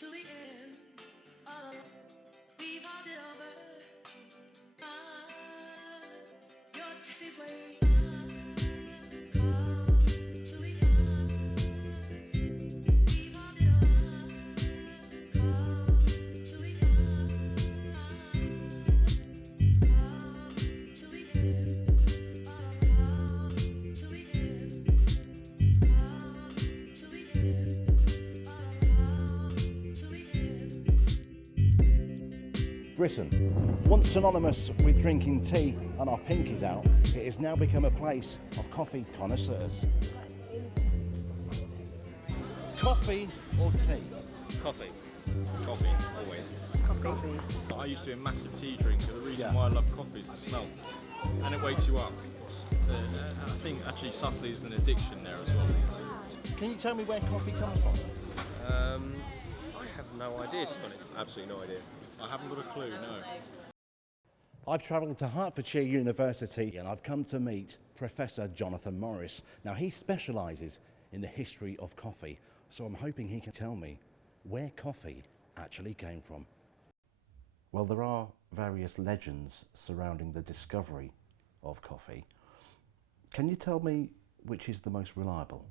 to the end. Oh, we've had it over. Your taste is way. To the end. We've had it over. To the end. To the end. To the end. To the end. To the end. Britain, once synonymous with drinking tea and our pinkies out, it has now become a place of coffee connoisseurs. Coffee or tea? Coffee. Coffee, always. Coffee. I used to be a massive tea drinker. The reason Yeah. why I love coffee is the smell. And it wakes you up. I think actually subtly there's an addiction there as well. Can you tell me where coffee comes from? I have no idea, to be honest. Absolutely no idea. I haven't got a clue, no. I've travelled to Hertfordshire University and I've come to meet Professor Jonathan Morris. Now he specialises in the history of coffee, so I'm hoping he can tell me where coffee actually came from. Well, there are various legends surrounding the discovery of coffee. Can you tell me which is the most reliable?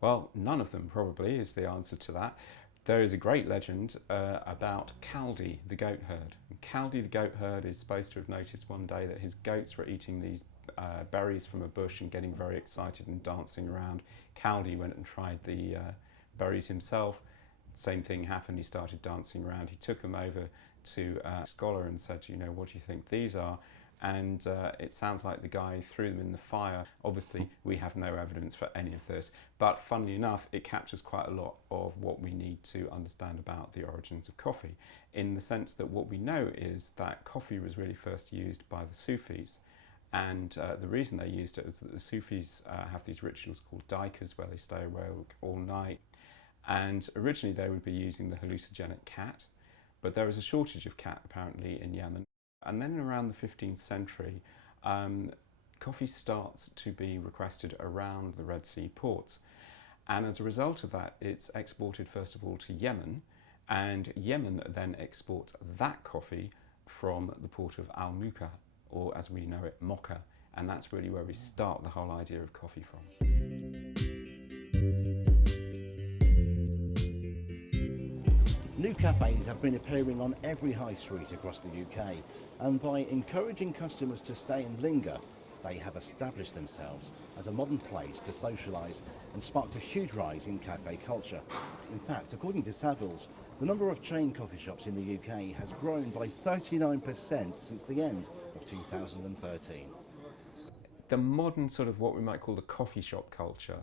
Well, none of them probably is the answer to that. There is a great legend about Caldi, the goat herd. And Caldi, the goat herd, is supposed to have noticed one day that his goats were eating these berries from a bush and getting very excited and dancing around. Caldi went and tried the berries himself. Same thing happened, he started dancing around. He took them over to a scholar and said, you know, what do you think these are? And it sounds like the guy threw them in the fire. Obviously, we have no evidence for any of this, but funnily enough, it captures quite a lot of what we need to understand about the origins of coffee, in the sense that what we know is that coffee was really first used by the Sufis. And the reason they used it is that the Sufis have these rituals called daikas, where they stay awake all night. And originally they would be using the hallucinogenic cat, but there was a shortage of cat apparently in Yemen. And then around the 15th century, coffee starts to be requested around the Red Sea ports. And as a result of that, it's exported first of all to Yemen, and Yemen then exports that coffee from the port of Al-Muka, or as we know it, Mocha. And that's really where we start the whole idea of coffee from. New cafes have been appearing on every high street across the UK, and by encouraging customers to stay and linger, they have established themselves as a modern place to socialise and sparked a huge rise in cafe culture. In fact, according to Savills, the number of chain coffee shops in the UK has grown by 39% since the end of 2013. The modern sort of what we might call the coffee shop culture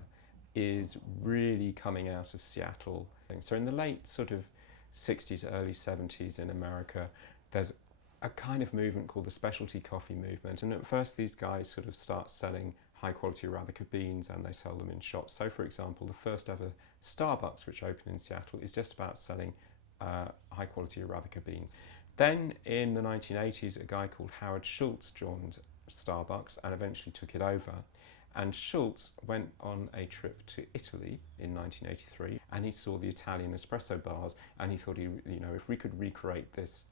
is really coming out of Seattle. So in the late sort of 60s, early 70s in America, there's a kind of movement called the specialty coffee movement. And at first these guys sort of start selling high quality Arabica beans and they sell them in shops. So for example, the first ever Starbucks, which opened in Seattle, is just about selling high quality Arabica beans. Then in the 1980s, a guy called Howard Schultz joined Starbucks and eventually took it over. And Schultz went on a trip to Italy in 1983 and he saw the Italian espresso bars and he thought, if we could recreate this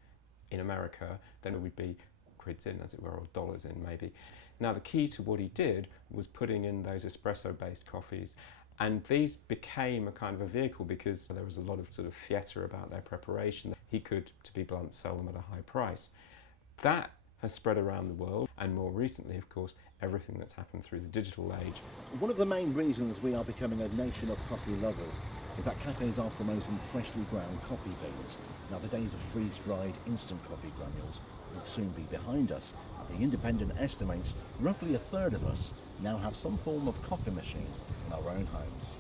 in America, then we'd be quids in, as it were, or dollars in maybe. Now the key to what he did was putting in those espresso-based coffees, and these became a kind of a vehicle because there was a lot of sort of theatre about their preparation. He could, to be blunt, sell them at a high price. That has spread around the world, and more recently, of course, everything that's happened through the digital age. One of the main reasons we are becoming a nation of coffee lovers is that cafes are promoting freshly ground coffee beans. Now, the days of freeze-dried instant coffee granules will soon be behind us. And the Independent estimates roughly a third of us now have some form of coffee machine in our own homes.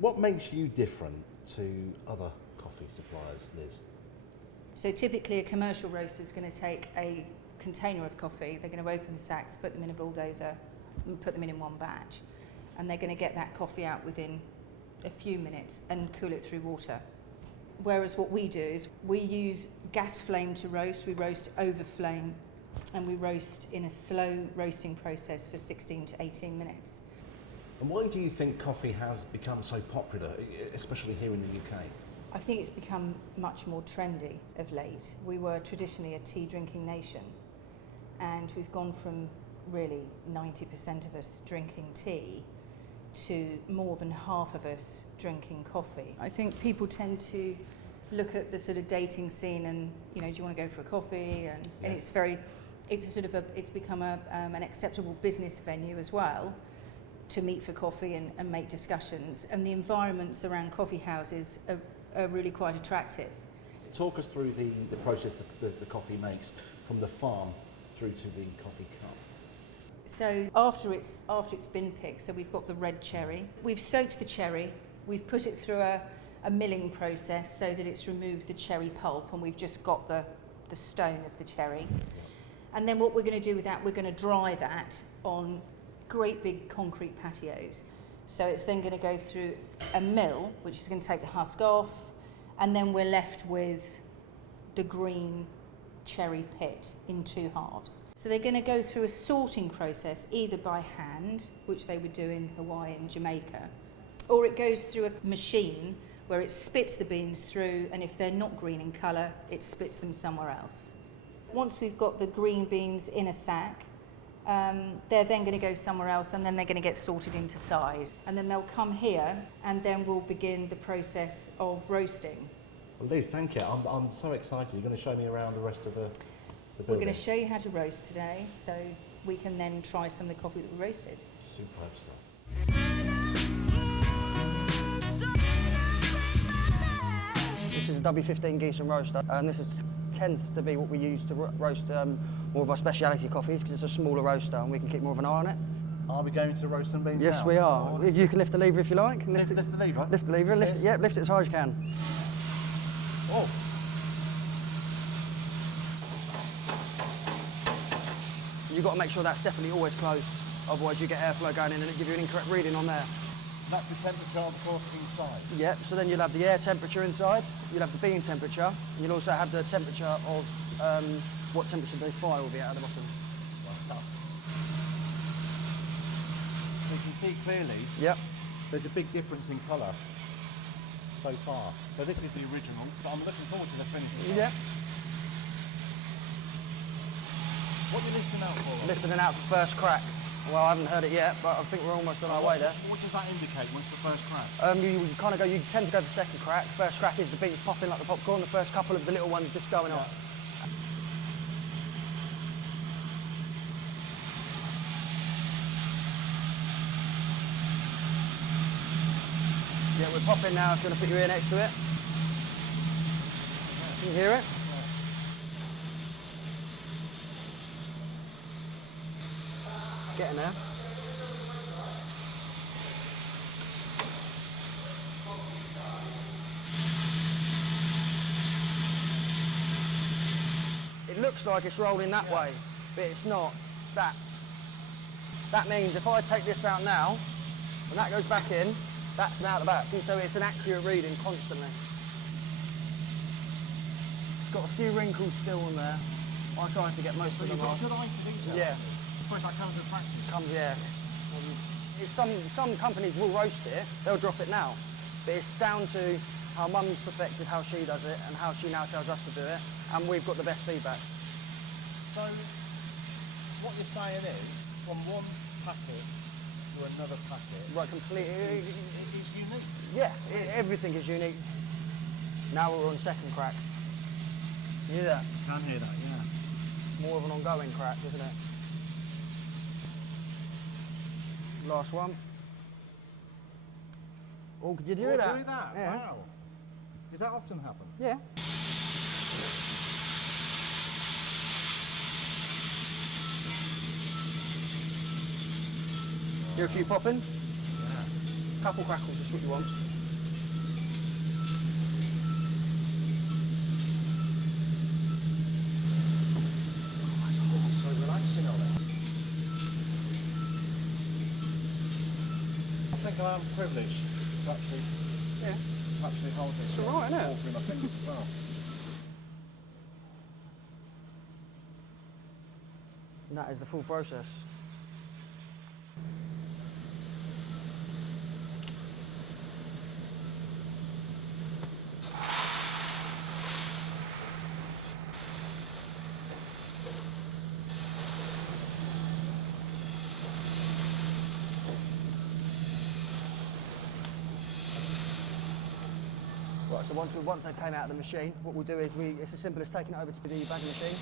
What makes you different to other coffee suppliers, Liz? So typically a commercial roaster is going to take a container of coffee, they're going to open the sacks, put them in a bulldozer and put them in one batch, and they're going to get that coffee out within a few minutes and cool it through water. Whereas what we do is we use gas flame to roast, we roast over flame and we roast in a slow roasting process for 16 to 18 minutes. And why do you think coffee has become so popular, especially here in the UK? I think it's become much more trendy of late. We were traditionally a tea drinking nation, and we've gone from really 90% of us drinking tea to more than half of us drinking coffee. I think people tend to look at the sort of dating scene and, you know, do you want to go for a coffee? And it's become an acceptable business venue as well to meet for coffee and make discussions. And the environments around coffee houses are really quite attractive. Talk us through the process the coffee makes from the farm through to the coffee cup. So after it's been picked, so we've got the red cherry. We've soaked the cherry, we've put it through a milling process so that it's removed the cherry pulp, and we've just got the stone of the cherry. And then what we're going to do with that, we're going to dry that on great big concrete patios. So it's then going to go through a mill, which is going to take the husk off, and then we're left with the green cherry pit in 2 halves. So they're going to go through a sorting process either by hand, which they would do in Hawaii and Jamaica, or it goes through a machine where it spits the beans through, and if they're not green in colour, it spits them somewhere else. Once we've got the green beans in a sack, they're then going to go somewhere else, and then they're going to get sorted into size. And then they'll come here, and then we'll begin the process of roasting. Well, Liz, thank you. I'm so excited. You're going to show me around the rest of the building. We're going to show you how to roast today, so we can then try some of the coffee that we roasted. Superb stuff. This is a W15 Gießen roaster, and tends to be what we use to roast more of our speciality coffees, because it's a smaller roaster and we can keep more of an eye on it. Are we going to roast some beans Yes, now? we are. You can lift the lever if you like. Lift the lever? Lift the lever, lift it as high as you can. Oh. You've got to make sure that's definitely always closed, otherwise you get airflow going in and it'll give you an incorrect reading on there. That's the temperature of the coffee inside? Yep, so then you'll have the air temperature inside, you'll have the bean temperature, and you'll also have the temperature of what temperature the fire will be at the bottom. You can see clearly Yep. there's a big difference in colour so far. So this is the original. I'm looking forward to the finished. Yep. What are you listening out for? Listening out for first crack. Well, I haven't heard it yet, but I think we're almost on our way there. What does that indicate? What's the first crack? You tend to go for the second crack. First crack is the beans popping like the popcorn, the first couple of the little ones just going off. Yeah, we're popping now if you want to put your ear next to it. Can you hear it? Getting there. It looks like it's rolling that way, but it's not. It's that. That means if I take this out now, and that goes back in, that's an out the back. So it's an accurate reading constantly. It's got a few wrinkles still on there. I try to get most of them off. Good eye for detail. Yeah. I suppose that comes with practice. Yeah. Some companies will roast it, they'll drop it now. But it's down to how Mum's perfected how she does it and how she now tells us to do it, and we've got the best feedback. So what you're saying is, from one packet to another packet, Right, completely. it is unique. Yeah, everything is unique. Now we're on second crack. You hear that? Can hear that, yeah. More of an ongoing crack, isn't it? Last one. Oh, could you do that? Do that? Yeah. Wow. Does that often happen? Yeah. Hear a few popping? Yeah. Couple crackles, just what you want. So relaxing on it. I think I'm privileged to actually hold this. It's all right, isn't it? All through my fingers as well. And that is the full process. Right, so once they came out of the machine, what we'll do is it's as simple as taking it over to the bagging machine.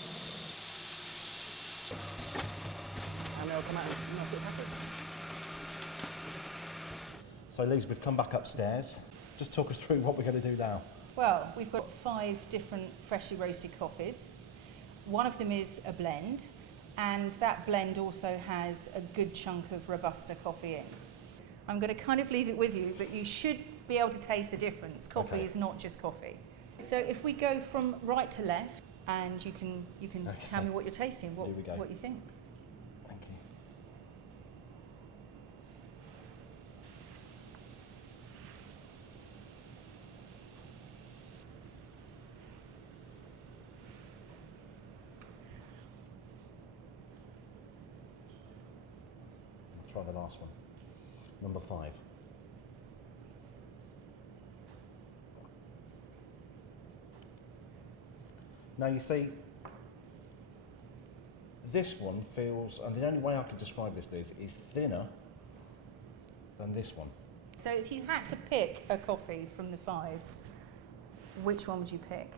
And they'll come out and nice little packet. So Lisa, we've come back upstairs. Just talk us through what we're going to do now. Well, we've got 5 different freshly roasted coffees. One of them is a blend, and that blend also has a good chunk of Robusta coffee in. I'm going to kind of leave it with you, but you should be able to taste the difference. Coffee Okay. is not just coffee. So if we go from right to left, and you can Okay. tell me what you're tasting, Here we go. what you think. Thank you. Try the last one. Number 5. Now you see, this one feels, and the only way I could describe this is thinner than this one. So if you had to pick a coffee from the 5, which one would you pick?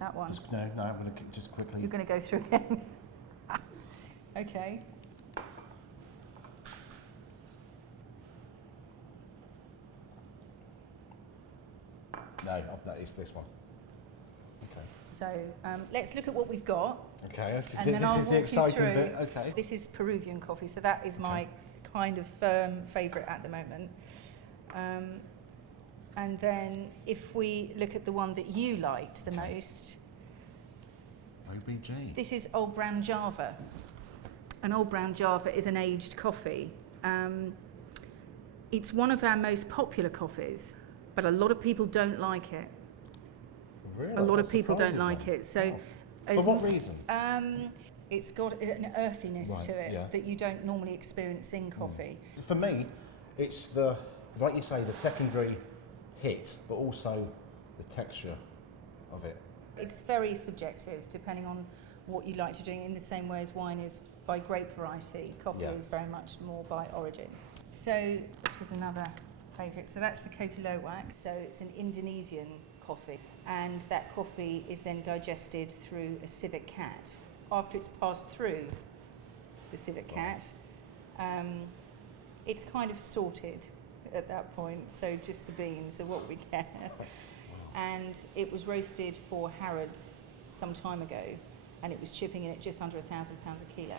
That one. No, I'm going to just quickly. You're going to go through again. Okay. No, it's this one. Okay. So let's look at what we've got. Okay, And then I'll this is walk the you exciting through. bit. Okay. This is Peruvian coffee, so that is my Okay. kind of favourite at the moment. And then if we look at the one that you liked the most, OBG. this is Old Brown Java. An Old Brown Java is an aged coffee. It's one of our most popular coffees, but a lot of people don't like it. Really? A lot That of people don't surprises like me. it. So, Oh. For as- what reason? it's got an earthiness Right, to it yeah. that you don't normally experience in coffee. For me, it's the, like you say, the secondary hit, but also the texture of it. It's very subjective depending on what you like to drink, in the same way as wine is by grape variety. Coffee Yeah. is very much more by origin. So, which is another favourite. So that's the Kopi Luwak. So it's an Indonesian coffee, and that coffee is then digested through a civet cat. After it's passed through the civet cat, it's kind of sorted at that point. So just the beans are what we get. And it was roasted for Harrods some time ago, and it was chipping in at just under £1,000 a kilo.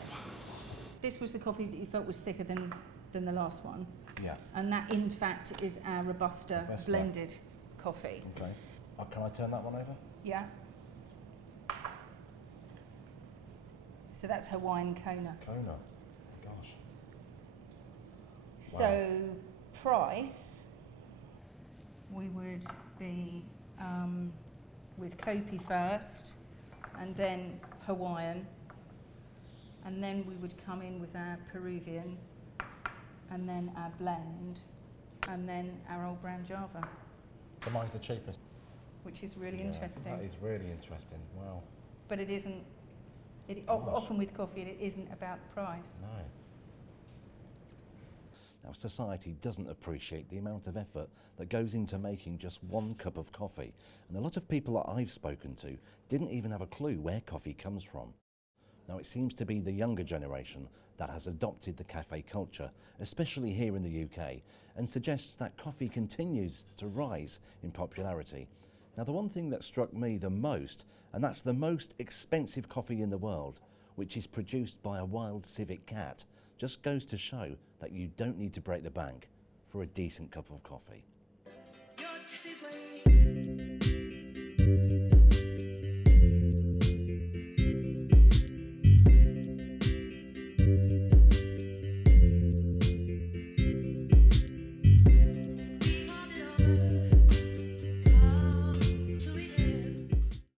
This was the coffee that you felt was thicker than the last one, Yeah. and that in fact is our Robusta Robusta. blended coffee. Okay. Can I turn that one over? Yeah. So that's Hawaiian Kona. Kona. Gosh. So price, we would be with Kopi first, and then Hawaiian, and then we would come in with our Peruvian, and then our blend, and then our Old Brown Java, So mine's the cheapest. which is really Yeah, interesting. That is really interesting. Wow. But it isn't. Gosh. Often with coffee, it isn't about price. No. Now, society doesn't appreciate the amount of effort that goes into making just one cup of coffee. And a lot of people that I've spoken to didn't even have a clue where coffee comes from. Now, it seems to be the younger generation that has adopted the cafe culture, especially here in the UK, and suggests that coffee continues to rise in popularity. Now, the one thing that struck me the most, and that's the most expensive coffee in the world, which is produced by a wild civet cat, just goes to show that you don't need to break the bank for a decent cup of coffee.